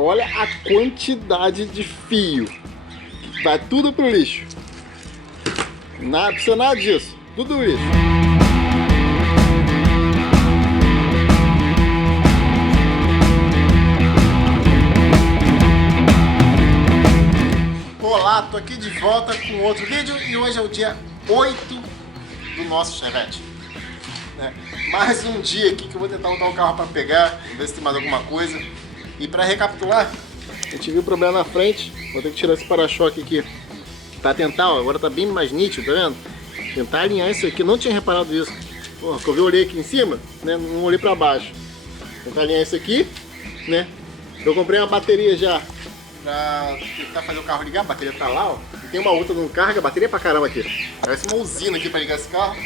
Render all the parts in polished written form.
Olha a quantidade de fio. Vai tudo pro lixo. Não precisa nada disso. Tudo lixo. Olá, tô aqui de volta com outro vídeo e hoje é o dia 8 do nosso Chevette. Mais um dia aqui que eu vou tentar botar o carro para pegar, ver se tem mais alguma coisa. E para recapitular, a gente viu o problema na frente, vou ter que tirar esse para-choque aqui. Pra tentar, ó, agora tá bem mais nítido, tá vendo? Tentar alinhar isso aqui, não tinha reparado isso. Porra, que eu olhei aqui em cima, né? Não olhei pra baixo. Tentar alinhar isso aqui, né? Eu comprei uma bateria já pra tentar fazer o carro ligar, a bateria tá lá, ó. E tem uma outra não carga, bateria pra caramba aqui. Parece uma usina aqui pra ligar esse carro.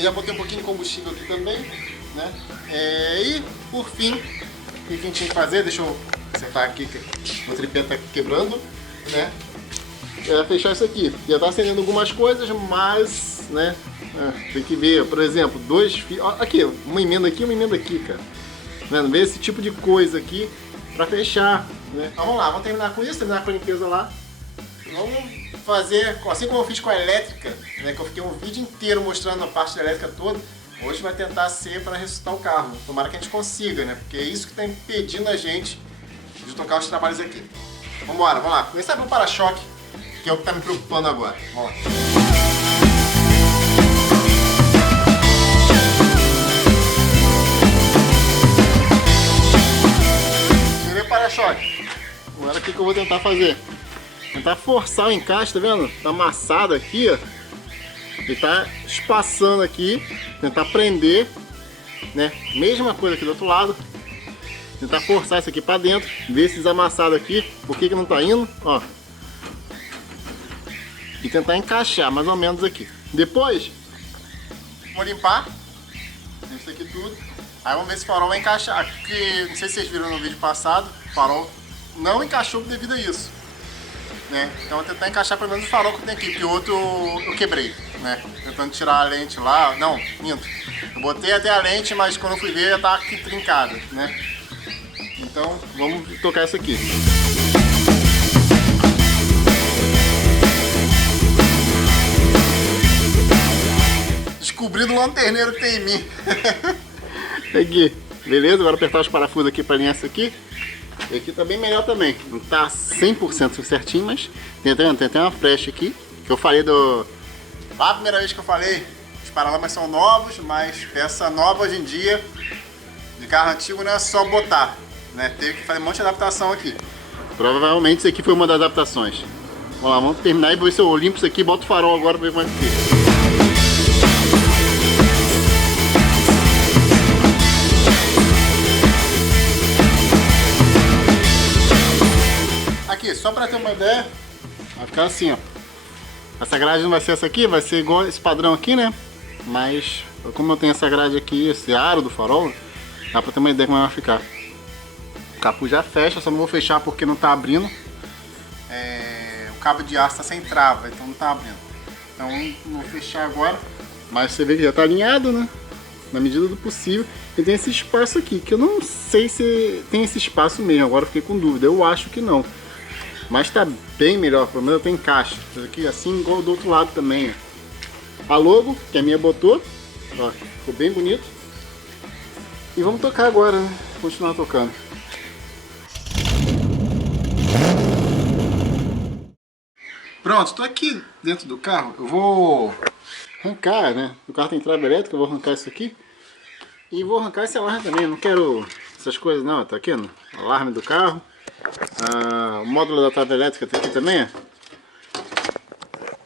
Já botei um pouquinho de combustível aqui também, né? E por fim, o que a gente tinha que fazer? Deixa eu acertar aqui, que o tripé tá quebrando, né? Fechar isso aqui. Já tá acendendo algumas coisas, mas, né? Tem que ver, por exemplo, dois fios. Aqui, uma emenda aqui, cara. Vendo? Ver esse tipo de coisa aqui pra fechar, né? Vamos lá, vamos terminar com isso, terminar com a limpeza lá. Vamos fazer, assim como eu fiz com a elétrica, né? Que eu fiquei um vídeo inteiro mostrando a parte da elétrica toda. Hoje vai tentar ser para ressuscitar o carro. Tomara que a gente consiga, né? Porque é isso que tá impedindo a gente de tocar os trabalhos aqui. Vambora, vamos lá. Começar pelo para-choque, que é o que tá me preocupando agora. Vamos lá. Tirei o para-choque. Agora o que eu vou tentar fazer? Tentar forçar o encaixe, tá vendo? Tá amassado aqui, ó. Ele tá espaçando aqui. Tentar prender, né? Mesma coisa aqui do outro lado. Tentar forçar isso aqui pra dentro. Ver esses amassados aqui. Por que não tá indo? Ó. E tentar encaixar mais ou menos aqui. Depois, vou limpar isso aqui tudo. Aí vamos ver se o farol vai encaixar. Porque, não sei se vocês viram no vídeo passado, o farol não encaixou devido a isso, né? Então vou tentar encaixar pelo menos o farol que tem aqui, porque o outro eu quebrei, né? Tentando tirar a lente lá. Não, minto. Eu botei até a lente, mas quando eu fui ver já tá aqui trincada, né? Então vamos tocar isso aqui. Descobri do lanterneiro que tem em mim. Aqui, beleza? Agora apertar os parafusos aqui para alinhar isso aqui. E aqui tá bem melhor também. Não tá 100% certinho, mas tem até uma frecha aqui. Que eu falei do... Lá a primeira vez que eu falei, os paralamas são novos, mas peça nova hoje em dia, de carro antigo, não é só botar, né? Teve que fazer um monte de adaptação aqui. Provavelmente isso aqui foi uma das adaptações. Vamos lá, vamos terminar e ver se eu limpo isso aqui e boto o farol agora para ver como é que fica. Aqui, só para ter uma ideia, vai ficar assim, ó. Essa grade não vai ser essa aqui, vai ser igual esse padrão aqui, né? Mas, como eu tenho essa grade aqui, esse aro do farol, dá pra ter uma ideia como vai ficar. O capuz já fecha, só não vou fechar porque não tá abrindo. O cabo de aço tá sem trava, então não tá abrindo. Então, não vou fechar agora. Mas você vê que já tá alinhado, né? Na medida do possível. E tem esse espaço aqui, que eu não sei se tem esse espaço mesmo, agora eu fiquei com dúvida. Eu acho que não. Mas tá bem melhor, pelo menos eu tenho encaixe. Isso aqui assim igual do outro lado também, ó. A logo, que a minha botou, ó, ficou bem bonito. E vamos tocar agora, né? Continuar tocando. Pronto, tô aqui dentro do carro. Eu vou arrancar, né? O carro tem trava elétrica, eu vou arrancar isso aqui. E vou arrancar esse alarme também, eu não quero essas coisas não, tá aqui, no alarme do carro. O módulo da trava elétrica tá aqui também, ó.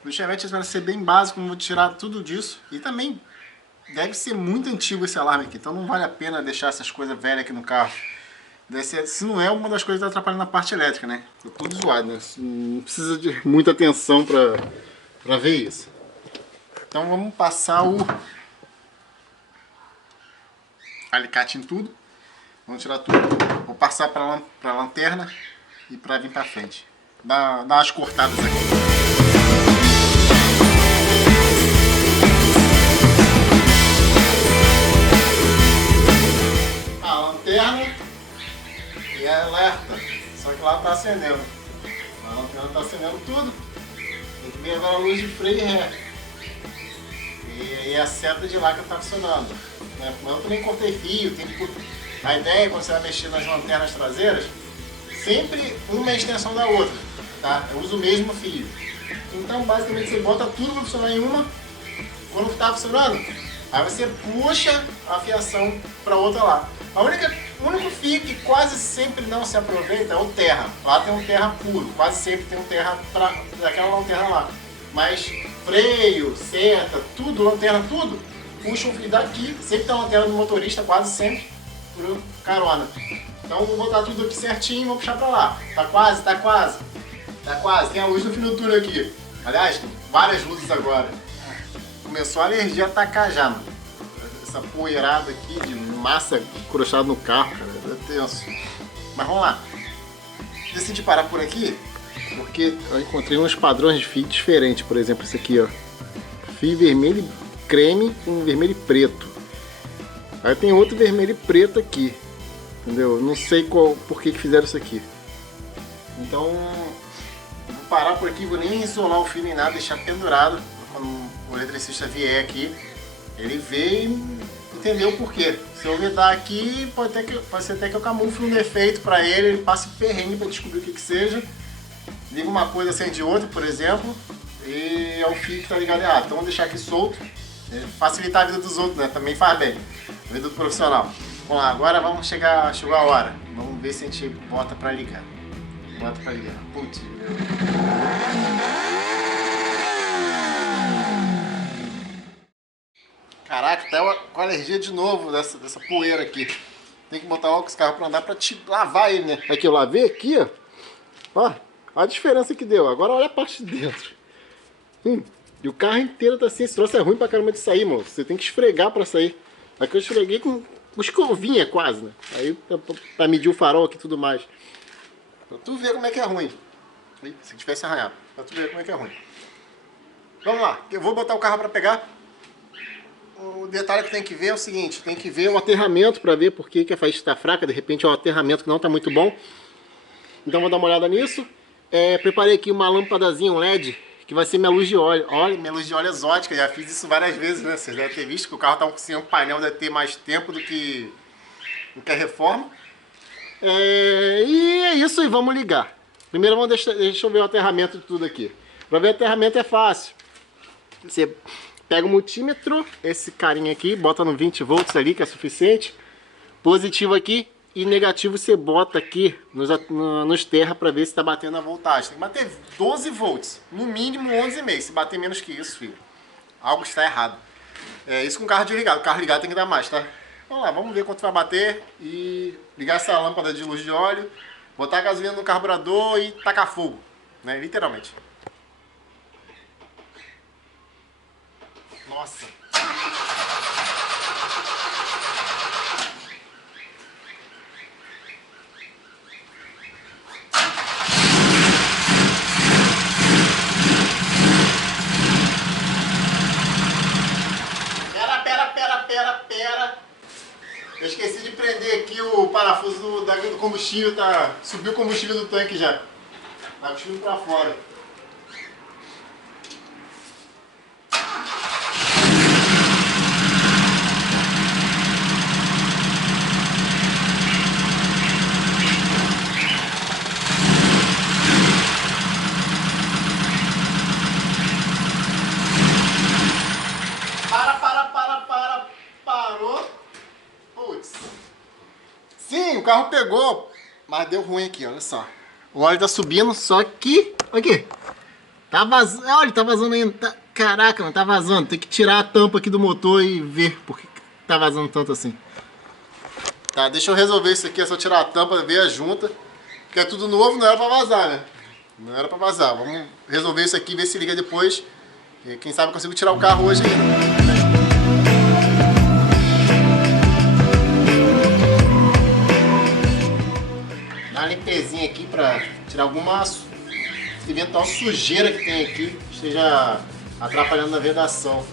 O Chevette vai ser bem básico, vou tirar tudo disso. E também deve ser muito antigo esse alarme aqui, então não vale a pena deixar essas coisas velhas aqui no carro. Deve ser, se não é uma das coisas que tá atrapalhando a parte elétrica, né? Tá tudo zoado, né? Não precisa de muita atenção pra ver isso. Então vamos passar o alicate em tudo. Vamos tirar tudo. Vou passar para a lanterna e para vir para frente. Dá umas cortadas aqui. A lanterna e alerta. Só que lá tá acendendo. A lanterna tá acendendo tudo. Tem que ver agora a luz de freio e ré. E a seta de lá que tá funcionando. Né? Mas eu também cortei fio. A ideia é quando você vai mexer nas lanternas traseiras, sempre uma é a extensão da outra. Tá? Eu uso o mesmo fio. Então basicamente você bota tudo para funcionar em uma. Quando tá funcionando, aí você puxa a fiação para outra lá. O único fio que quase sempre não se aproveita é o terra. Lá tem um terra puro, quase sempre tem um terra daquela lanterna lá. Mas freio, seta, tudo, lanterna, tudo, puxa um fio daqui. Sempre tem a lanterna do motorista, quase sempre, por carona. Então vou botar tudo aqui certinho e vou puxar para lá. Tá quase, tá quase. Tá quase. Tem a luz no fio do túnel aqui. Aliás, várias luzes agora. Começou a alergia a atacar já, mano. Essa poeirada aqui de massa crochada no carro, cara, é tenso. Mas vamos lá. Decidi parar por aqui porque eu encontrei uns padrões de fio diferentes. Por exemplo, esse aqui, ó. Fio vermelho e creme com vermelho e preto. Aí tem outro vermelho e preto aqui. Entendeu? Não sei por que fizeram isso aqui. Então, vou parar por aqui, vou nem isolar o fio nem nada, deixar pendurado. Quando o eletricista vier aqui, ele vê e entender o porquê. Se eu vedar aqui, pode ser até que eu camufle um defeito para ele passe perrengue para descobrir o que seja. Liga uma coisa, acende outra, por exemplo, e é o fio que está ligado errado. Então vamos deixar aqui solto, facilitar a vida dos outros, né? Também faz bem, a vida do profissional. Vamos lá, agora chegou a hora. Vamos ver se a gente bota para ligar. Bota para ligar. Putz, caraca, tá com alergia de novo dessa poeira aqui. Tem que botar logo esse carro pra andar pra te lavar ele, né? Aqui eu lavei aqui, ó. Ó a diferença que deu. Agora olha a parte de dentro. E o carro inteiro tá assim. Esse troço é ruim pra caramba de sair, mano. Você tem que esfregar pra sair. Aqui eu esfreguei com escovinha quase, né? Aí pra medir o farol aqui e tudo mais. Pra tu ver como é que é ruim. Se tivesse arranhado. Pra tu ver como é que é ruim. Vamos lá. Eu vou botar o carro pra pegar. O detalhe que tem que ver é o seguinte, tem que ver o aterramento para ver por que a faísca está fraca, de repente é o aterramento que não está muito bom. Então vou dar uma olhada nisso. Preparei aqui uma lâmpadazinha, um LED, que vai ser minha luz de óleo. Olha, minha luz de óleo exótica, já fiz isso várias vezes, né? Vocês devem ter visto que o carro está sem um painel, deve ter mais tempo do que a reforma. E é isso aí, vamos ligar. Primeiro deixa eu ver o aterramento de tudo aqui. Para ver o aterramento é fácil. Você pega o multímetro, esse carinha aqui, bota no 20 volts ali, que é suficiente. Positivo aqui e negativo você bota aqui nos terra para ver se está batendo a voltagem. Tem que bater 12 volts, no mínimo 11,5. Se bater menos que isso, filho, algo está errado. Isso com o carro desligado. O carro ligado tem que dar mais, tá? Vamos lá, vamos ver quanto vai bater e ligar essa lâmpada de luz de óleo, botar a gasolina no carburador e tacar fogo, né? Literalmente. Nossa! Pera! Eu esqueci de prender aqui o parafuso do combustível, tá? Subiu o combustível do tanque já. Tá cuspindo pra fora. Parou. Putz. Sim, o carro pegou, mas deu ruim aqui, olha só. O óleo tá subindo, só que... Aqui. Tá vazando. Olha, tá vazando ainda. Caraca, não tá vazando. Tem que tirar a tampa aqui do motor e ver por que tá vazando tanto assim. Tá, deixa eu resolver isso aqui. É só tirar a tampa, ver a junta. Porque é tudo novo, não era pra vazar, né? Não era pra vazar. Vamos resolver isso aqui, ver se liga depois. E quem sabe eu consigo tirar o carro hoje ainda. Dar uma limpezinha aqui pra tirar alguma eventual sujeira que tem aqui, que esteja atrapalhando a vedação.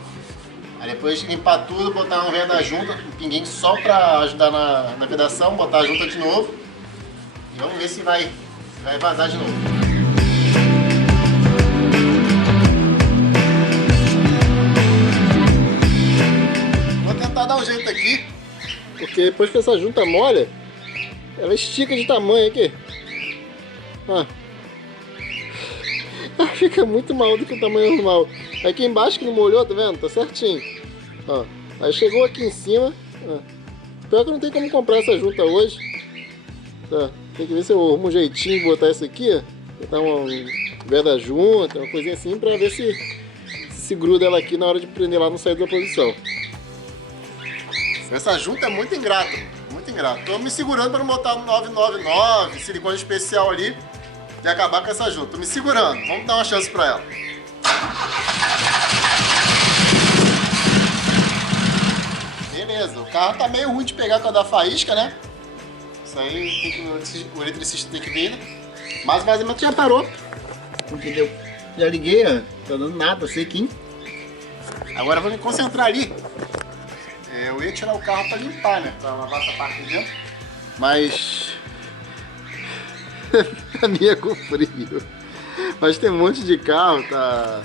Aí depois de limpar tudo, botar uma veia da junta, um pinguinho só pra ajudar na vedação, botar a junta de novo. Vamos ver se vai vazar de novo. Vou tentar dar um jeito aqui, porque depois que essa junta molha, ela estica de tamanho aqui. Ó. Ela fica muito maior do que o tamanho normal. Aqui embaixo que não molhou, tá vendo? Tá certinho. Ó. Aí chegou aqui em cima. Ó. Pior que não tem como comprar essa junta hoje. Tá. Tem que ver se eu arrumo um jeitinho de botar isso aqui, ó. Botar um guarda-junta, uma coisinha assim, pra ver se gruda ela aqui na hora de prender lá, não sair da posição. Essa junta é muito ingrata, muito ingrata. Tô me segurando pra não botar um 999, silicone especial ali e acabar com essa junta. Tô me segurando, vamos dar uma chance pra ela. Beleza, o carro tá meio ruim de pegar com a da faísca, né? Isso aí o eletricista tem que ver, né? Mas o vazamento já parou. Entendeu? Já liguei, ó. Tá dando nada, sequinho. Agora eu vou me concentrar ali. Eu ia tirar o carro pra limpar, né? Pra lavar essa parte de dentro. Mas... a minha com frio. Mas tem um monte de carro, tá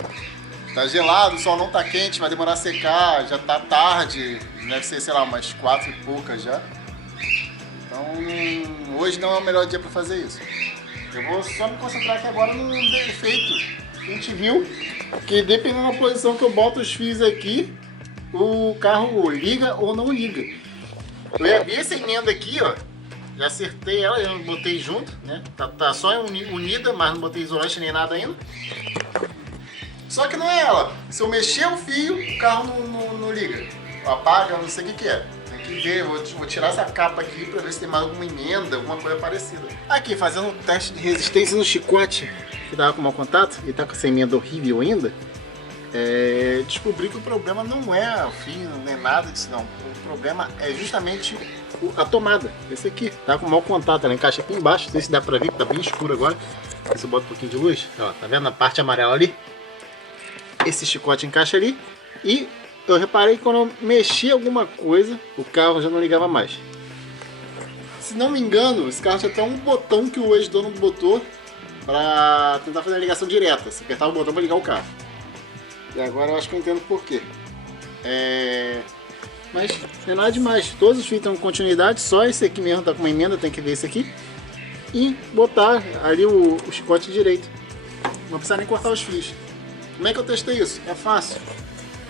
gelado, o sol não tá quente, vai demorar a secar, já tá tarde. Deve ser, sei lá, umas 4 e poucas já. Então, hoje não é o melhor dia para fazer isso. Eu vou só me concentrar aqui agora no defeito que a gente viu, que dependendo da posição que eu boto os fios aqui, o carro liga ou não liga. Eu ia ver essa emenda aqui, ó, já acertei ela, eu botei junto, né? Tá só unida, mas não botei isolante nem nada ainda. Só que não é ela. Se eu mexer o fio, o carro não liga. Apaga, não sei o que é. Tem que ver, vou tirar essa capa aqui pra ver se tem mais alguma emenda, alguma coisa parecida. Aqui, fazendo um teste de resistência no chicote, que tava com mau contato, e tá com essa emenda horrível ainda. Descobri que o problema não é o fio, nem nada disso não. O problema é justamente a tomada. Esse aqui, tá com mau contato, ela encaixa aqui embaixo, não sei se dá pra ver, que tá bem escuro agora. Se eu boto um pouquinho de luz, ó, tá vendo a parte amarela ali? Esse chicote encaixa ali e eu reparei que quando eu mexi alguma coisa, o carro já não ligava mais. Se não me engano, esse carro tinha até um botão que o ex-dono botou para tentar fazer a ligação direta. Você apertava o botão para ligar o carro. E agora eu acho que eu entendo por quê. Mas não é nada demais. Todos os fios estão com continuidade, só esse aqui mesmo tá com uma emenda, tem que ver esse aqui. E botar ali o chicote direito. Não precisa nem cortar os fios. Como é que eu testei isso? É fácil.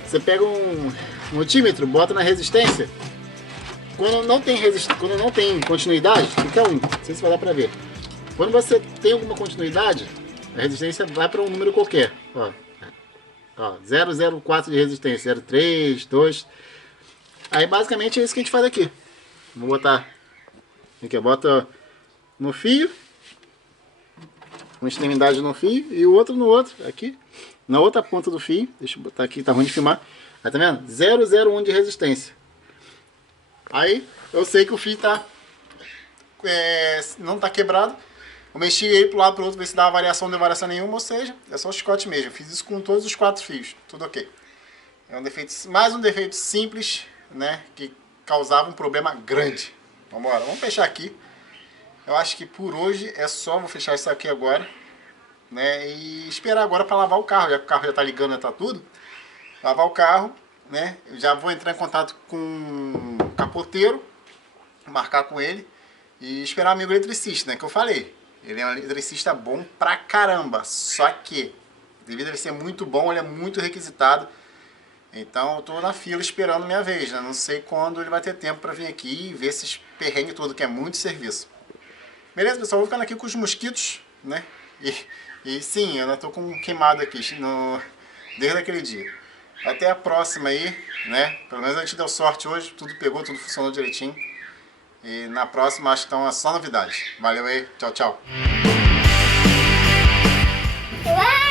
Você pega um multímetro, bota na resistência. Quando não tem continuidade, fica 1. Não sei se vai dar pra ver. Quando você tem alguma continuidade, a resistência vai para um número qualquer. Ó, 004 de resistência, 03, 2. Aí basicamente é isso que a gente faz aqui. Vou botar aqui, bota no fio, uma extremidade no fio e o outro no outro, aqui. Na outra ponta do fio, deixa eu botar aqui, tá ruim de filmar. Aí, tá vendo? 001 de resistência. Aí eu sei que o fio tá não tá quebrado. Eu mexi ele pro lado pro outro, ver se dá variação, não deu variação nenhuma, ou seja, é só o chicote mesmo. Eu fiz isso com todos os 4 fios, tudo ok. É um defeito, mais um defeito simples, né, que causava um problema grande. Vamos embora, vamos fechar aqui. Eu acho que por hoje é só, vou fechar isso aqui agora, né, e esperar agora para lavar o carro, já que o carro já tá ligando, já tá tudo. Lavar o carro, né, eu já vou entrar em contato com o capoteiro, marcar com ele e esperar o amigo eletricista, né, que eu falei. Ele é um eletricista bom pra caramba, só que devido a ele ser muito bom, ele é muito requisitado. Então eu tô na fila esperando minha vez, né? Não sei quando ele vai ter tempo pra vir aqui e ver esses perrengues todo, que é muito serviço. Beleza, pessoal? Vou ficando aqui com os mosquitos, né? E sim, eu ainda tô com um queimado aqui desde aquele dia. Até a próxima aí, né? Pelo menos a gente deu sorte hoje, tudo pegou, tudo funcionou direitinho. E na próxima acho que estão só novidades. Valeu aí, tchau, tchau. Uau!